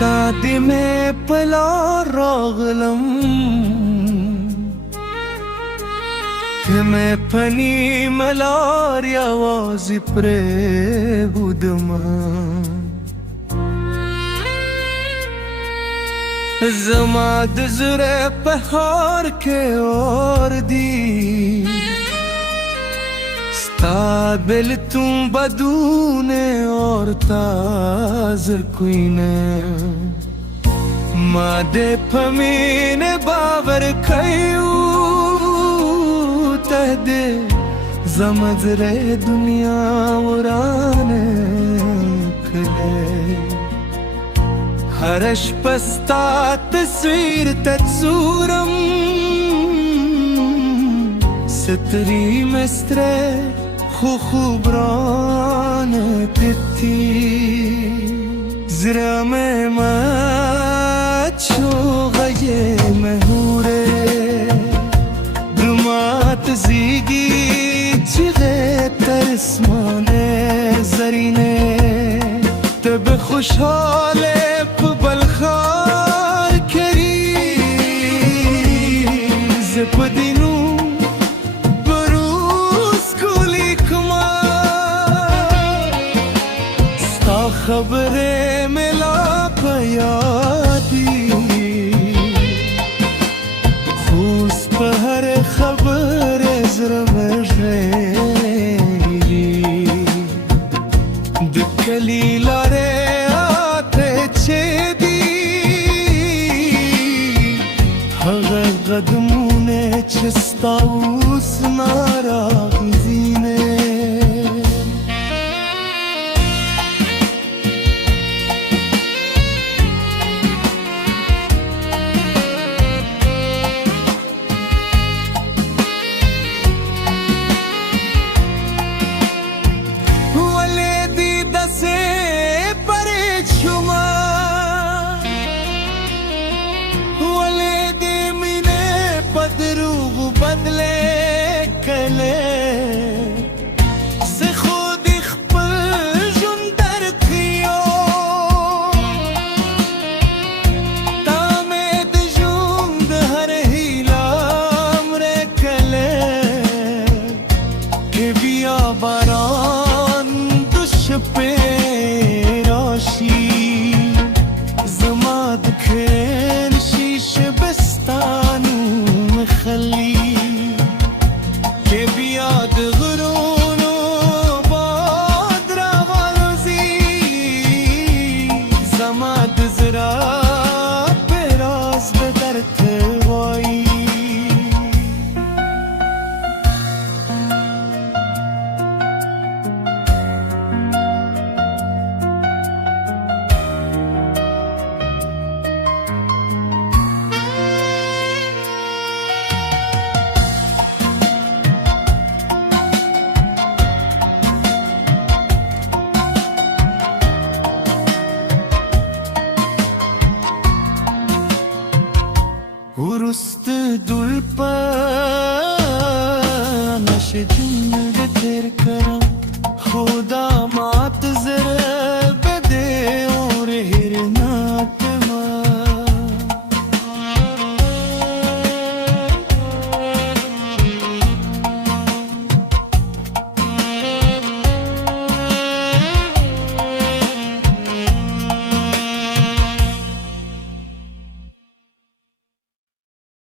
دادی مې پلا راغلم که مې پنی ملار یوازې پرېښودمه زما د زړه په ښار کې اور دي ستا بېلتون بدون اور تازر کوی نه ما دې په مینې باور کړی ته دې زما زړه دنیا ورانه کړې هر شپه ستا تصویر ته څورم ستري مستره خو خوبرانه تتی زړه مې مات شو غږې مهوره دمات زیږي چیغې تر اسمانه زرینه ته به خوشحاله په بل ښار کې زه په دې نوم بروز کولی کما ستا خبرې مې لا په یاد دي خو اوس په هرې خبرې زړه مې ژړېږي د کلي لارې آتې چې دي هغه قدمونه چې ستا اوس ناراغزي نه باران د شپې